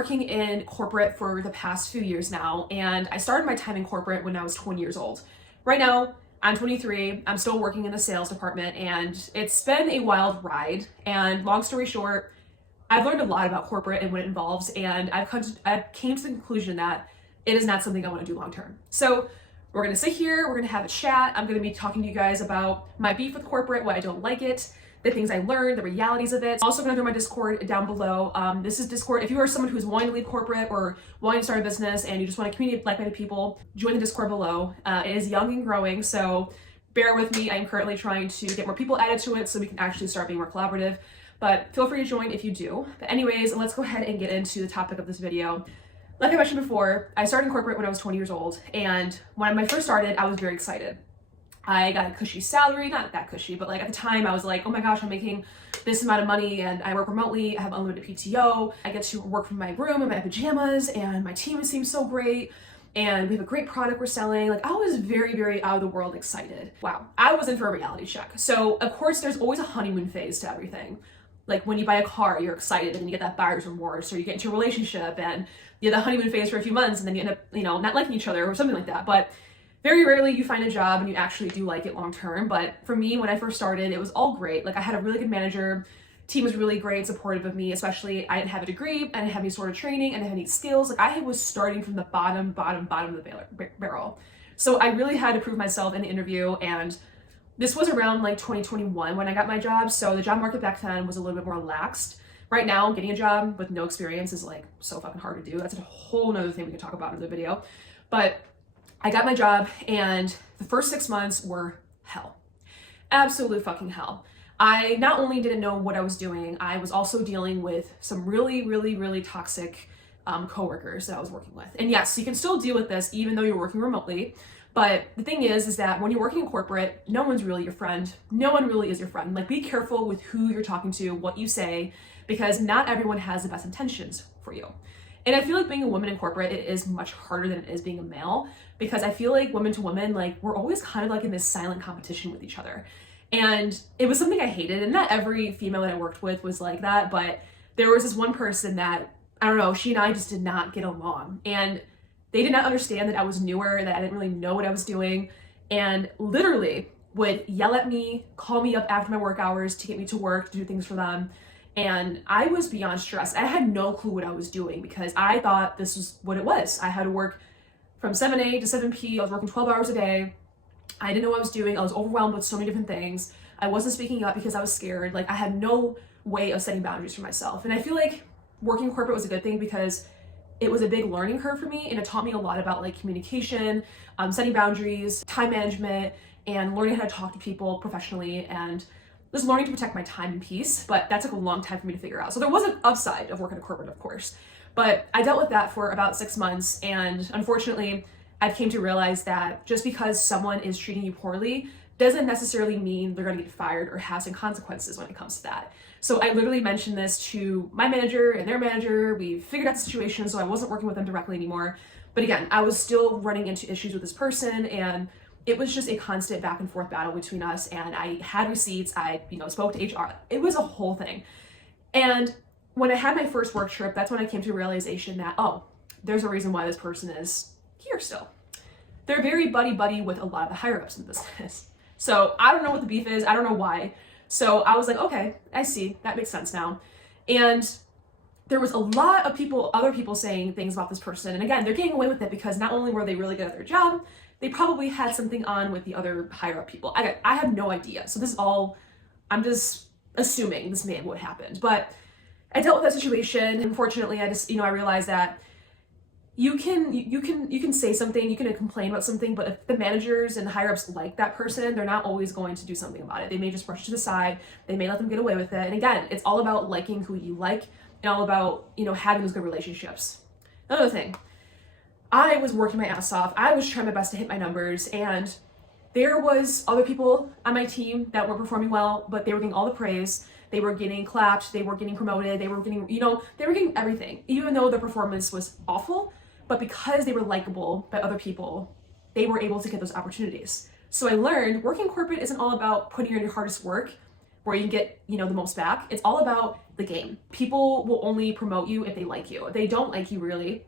working in corporate for the past few years now, and I started my time in corporate when I was 20 years old. Right now, I'm 23, I'm still working in the sales department, and it's been a wild ride. And long story short, I've learned a lot about corporate and what it involves, and I came to the conclusion that it is not something I want to do long term. So we're gonna sit here, we're gonna have a chat. I'm gonna be talking to you guys about my beef with corporate, why I don't like it, the things I learned, the realities of it. Also gonna throw my Discord down below. This is Discord. If you are someone who's wanting to leave corporate or wanting to start a business and you just want to communicate with like-minded people, join the Discord below. It is young and growing, so bear with me. I'm currently trying to get more people added to it so we can actually start being more collaborative, but feel free to join if you do. But anyways, let's go ahead and get into the topic of this video. Like I mentioned before, I started in corporate when I was 20 years old, and when I first started, I was very excited. I got a cushy salary, not that cushy, but like at the time I was like, oh my gosh, I'm making this amount of money and I work remotely, I have unlimited PTO, I get to work from my room in my pajamas, and my team seems so great, and we have a great product we're selling. Like I was very, very out of the world excited. Wow, I was in for a reality check. So of course there's always a honeymoon phase to everything. Like when you buy a car, you're excited and you get that buyer's remorse, or you get into a relationship and you have the honeymoon phase for a few months and then you end up, not liking each other or something like that. But very rarely you find a job and you actually do like it long term. But for me, when I first started, it was all great. Like I had a really good manager, team was really great, supportive of me, especially I didn't have a degree, I didn't have any sort of training, I didn't have any skills. Like I was starting from the bottom of the barrel. So I really had to prove myself in the interview, and this was around like 2021 when I got my job. So the job market back then was a little bit more relaxed. Right now, getting a job with no experience is like so fucking hard to do. That's a whole nother thing we can talk about in the video. But I got my job, and the first 6 months were hell. Absolute fucking hell. I not only didn't know what I was doing, I was also dealing with some really, really, really toxic coworkers that I was working with. And yes, you can still deal with this even though you're working remotely. But the thing is that when you're working in corporate, no one's really your friend. No one really is your friend. Like be careful with who you're talking to, what you say, because not everyone has the best intentions for you. And I feel like being a woman in corporate, it is much harder than it is being a male, because I feel like women to women, like we're always kind of like in this silent competition with each other. And it was something I hated, and not every female that I worked with was like that, but there was this one person that, I don't know, she and I just did not get along. And they did not understand that I was newer, that I didn't really know what I was doing, and literally would yell at me, call me up after my work hours to get me to work, to do things for them. And I was beyond stressed. I had no clue what I was doing because I thought this was what it was. I had to work from 7 a to 7 p. I was working 12 hours a day. I didn't know what I was doing. I was overwhelmed with so many different things. I wasn't speaking up because I was scared. Like I had no way of setting boundaries for myself. And I feel like working corporate was a good thing because it was a big learning curve for me, and it taught me a lot about like communication, setting boundaries, time management, and learning how to talk to people professionally, and just learning to protect my time and peace. But that took a long time for me to figure out. So there was an upside of working at corporate, of course, but I dealt with that for about 6 months. And unfortunately, I came to realize that just because someone is treating you poorly doesn't necessarily mean they're going to get fired or have some consequences when it comes to that. So I literally mentioned this to my manager and their manager. We figured out the situation, so I wasn't working with them directly anymore. But again, I was still running into issues with this person, and it was just a constant back and forth battle between us. And I had receipts, I spoke to HR. It was a whole thing. And when I had my first work trip, that's when I came to a realization that, oh, there's a reason why this person is here still. They're very buddy-buddy with a lot of the higher-ups in the business. So I don't know what the beef is. I don't know why. So I was like, okay, I see. That makes sense now. And there was a lot of other people saying things about this person. And again, they're getting away with it because not only were they really good at their job, they probably had something on with the other higher up people. I have no idea. So this is all, I'm just assuming this may have what happened. But I dealt with that situation. Unfortunately, I realized that you can say something, you can complain about something, but if the managers and the higher ups like that person, they're not always going to do something about it. They may just brush it to the side. They may let them get away with it. And again, it's all about liking who you like and all about, having those good relationships. Another thing, I was working my ass off. I was trying my best to hit my numbers, and there was other people on my team that were performing well, but they were getting all the praise. They were getting clapped. They were getting promoted. They were getting, they were getting everything, even though their performance was awful. But because they were likable by other people, they were able to get those opportunities. So I learned working corporate isn't all about putting in your hardest work. where you can get, the most back. It's all about the game. People will only promote you if they like you. If they don't like you, really,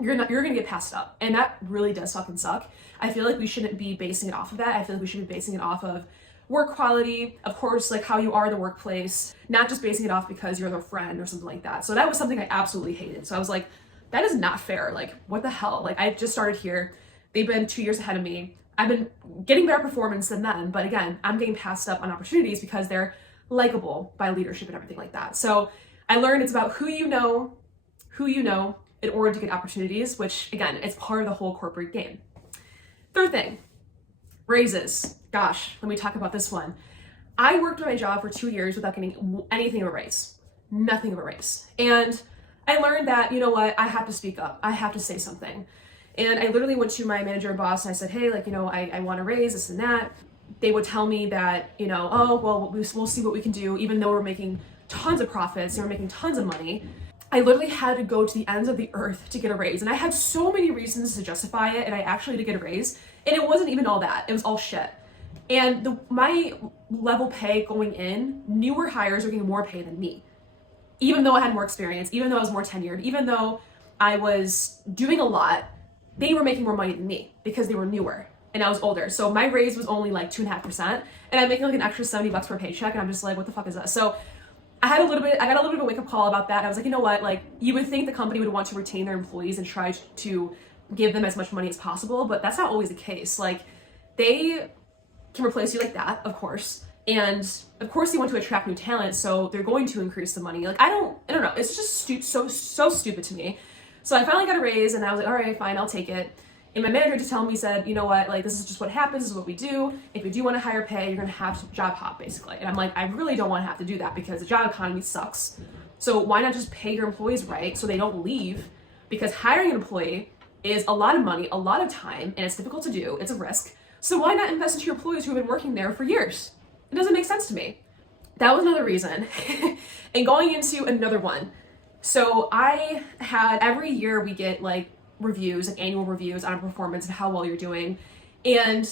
you're gonna get passed up. And that really does fucking suck. I feel like we shouldn't be basing it off of that. I feel like we should be basing it off of work quality, of course, like how you are in the workplace, not just basing it off because you're their friend or something like that. So that was something I absolutely hated. So I was like, that is not fair. Like, what the hell? Like, I just started here. They've been 2 years ahead of me. I've been getting better performance than them. But again, I'm getting passed up on opportunities because they're likable by leadership and everything like that. So I learned it's about who you know in order to get opportunities, which again, it's part of the whole corporate game. Third thing, raises. Gosh, let me talk about this one. I worked at my job for 2 years without getting anything of a raise, nothing of a raise. And I learned that, you know what, I have to speak up. I have to say something. And I literally went to my manager and boss and I said, hey, like, I want a raise, this and that. They would tell me that, oh, well, we'll see what we can do, even though we're making tons of profits and we're making tons of money. I literally had to go to the ends of the earth to get a raise. And I had so many reasons to justify it, and I actually did get a raise. And it wasn't even all that. It was all shit. And my level pay going in, newer hires are getting more pay than me. Even though I had more experience, even though I was more tenured, even though I was doing a lot, they were making more money than me because they were newer and I was older. So my raise was only like 2.5%, and I'm making like an extra $70 per paycheck, and I'm just like, what the fuck is that? So I got a little bit of a wake up call about that. I was like, you know what? Like, you would think the company would want to retain their employees and try to give them as much money as possible, but that's not always the case. Like, they can replace you like that, of course. And of course they want to attract new talent, so they're going to increase the money. Like, I don't know. It's just so stupid to me. So I finally got a raise, and I was like, all right, fine, I'll take it. And my manager just told me, said, you know what, like, this is just what happens, this is what we do. If you do want a higher pay, you're gonna have to job hop, basically. And I'm like, I really don't want to have to do that because the job economy sucks. So why not just pay your employees right so they don't leave? Because hiring an employee is a lot of money, a lot of time, and it's difficult to do, it's a risk. So why not invest into your employees who have been working there for years? It doesn't make sense to me. That was another reason. And going into another one. So I had, every year we get like reviews, like annual reviews on performance and how well you're doing. And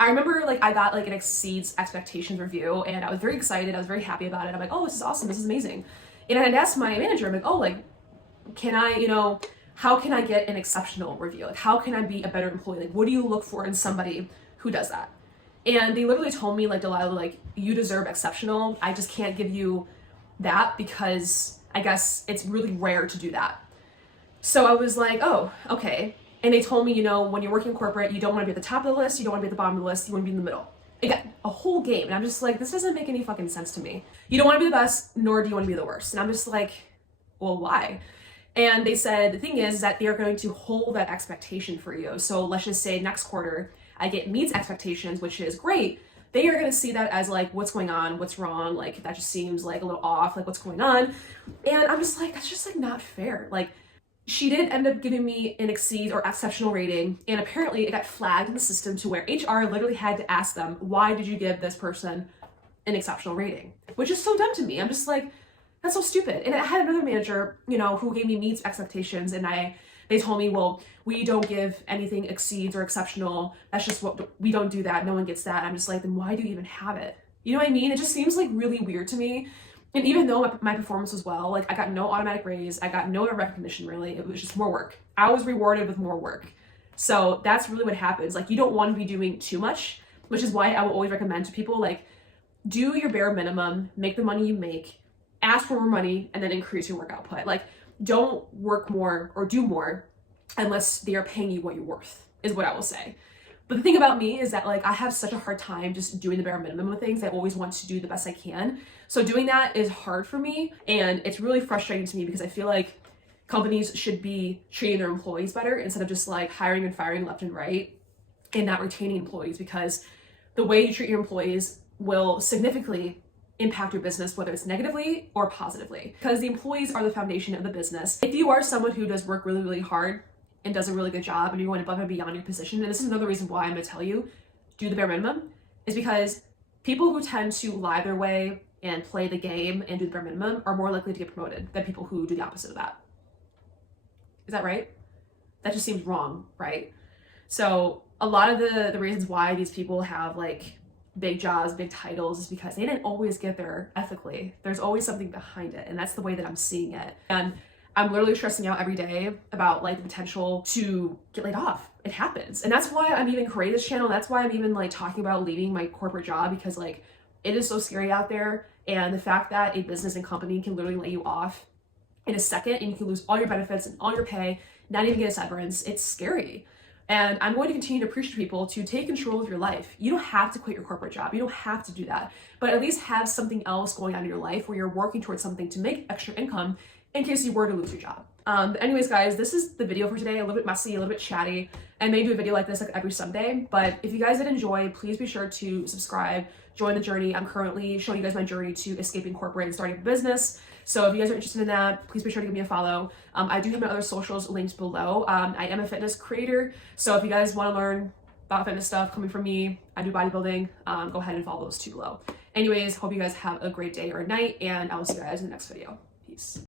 I remember like I got like an exceeds expectations review, and I was very excited. I was very happy about it. I'm like, oh, this is awesome. This is amazing. And I'd asked my manager, I'm like, oh, like, can I, how can I get an exceptional review? Like, how can I be a better employee? Like, what do you look for in somebody who does that? And they literally told me, like, Delilah, like, you deserve exceptional. I just can't give you that because I guess it's really rare to do that. So I was like, oh, okay. And they told me, when you're working corporate, you don't want to be at the top of the list, you don't want to be at the bottom of the list, you want to be in the middle. Again, a whole game. And I'm just like, this doesn't make any fucking sense to me. You don't want to be the best, nor do you want to be the worst. And I'm just like, well, why? And they said, the thing is that they're going to hold that expectation for you. So let's just say next quarter, I get meets expectations, which is great. They are going to see that as like, what's going on? What's wrong? Like, that just seems like a little off, like what's going on? And I'm just like, that's just like not fair. Like, she did end up giving me an exceed or exceptional rating, and apparently it got flagged in the system to where HR literally had to ask them, why did you give this person an exceptional rating? Which is so dumb to me. I'm just like, that's so stupid. And I had another manager, who gave me meets expectations, and they told me, well, we don't give anything exceeds or exceptional. That's just what, we don't do that. No one gets that. I'm just like, then why do you even have it? You know what I mean? It just seems like really weird to me. And even though my performance was well, like I got no automatic raise, I got no recognition really, it was just more work. I was rewarded with more work. So that's really what happens. Like, you don't want to be doing too much, which is why I will always recommend to people, like, do your bare minimum, make the money you make, ask for more money, and then increase your work output. Like, don't work more or do more unless they are paying you what you're worth, is what I will say. But the thing about me is that, like, I have such a hard time just doing the bare minimum with things. I always want to do the best I can. So doing that is hard for me, and it's really frustrating to me because I feel like companies should be treating their employees better instead of just like hiring and firing left and right and not retaining employees, because the way you treat your employees will significantly impact your business, whether it's negatively or positively, because the employees are the foundation of the business. If you are someone who does work really, really hard and does a really good job and you're going above and beyond your position, and this is another reason why I'm going to tell you, do the bare minimum, is because people who tend to lie their way and play the game and do the bare minimum are more likely to get promoted than people who do the opposite of that. Is that right? That just seems wrong, right? So a lot of the reasons why these people have like big jobs, big titles, is because they didn't always get there ethically. There's always something behind it, and that's the way that I'm seeing it. And I'm literally stressing out every day about like the potential to get laid off. It happens. And that's why I'm even creating this channel. That's why I'm even like talking about leaving my corporate job, because like it is so scary out there. And the fact that a business and company can literally lay you off in a second and you can lose all your benefits and all your pay, not even get a severance, it's scary. And I'm going to continue to preach to people to take control of your life. You don't have to quit your corporate job. You don't have to do that. But at least have something else going on in your life where you're working towards something to make extra income in case you were to lose your job. But anyways, guys, this is the video for today. A little bit messy, a little bit chatty. I may do a video like this like every Sunday. But if you guys did enjoy, please be sure to subscribe, join the journey. I'm currently showing you guys my journey to escaping corporate and starting a business. So if you guys are interested in that, please be sure to give me a follow. I do have my other socials linked below. I am a fitness creator. So if you guys want to learn about fitness stuff coming from me, I do bodybuilding, go ahead and follow those two below. Anyways, hope you guys have a great day or night, and I will see you guys in the next video. Peace.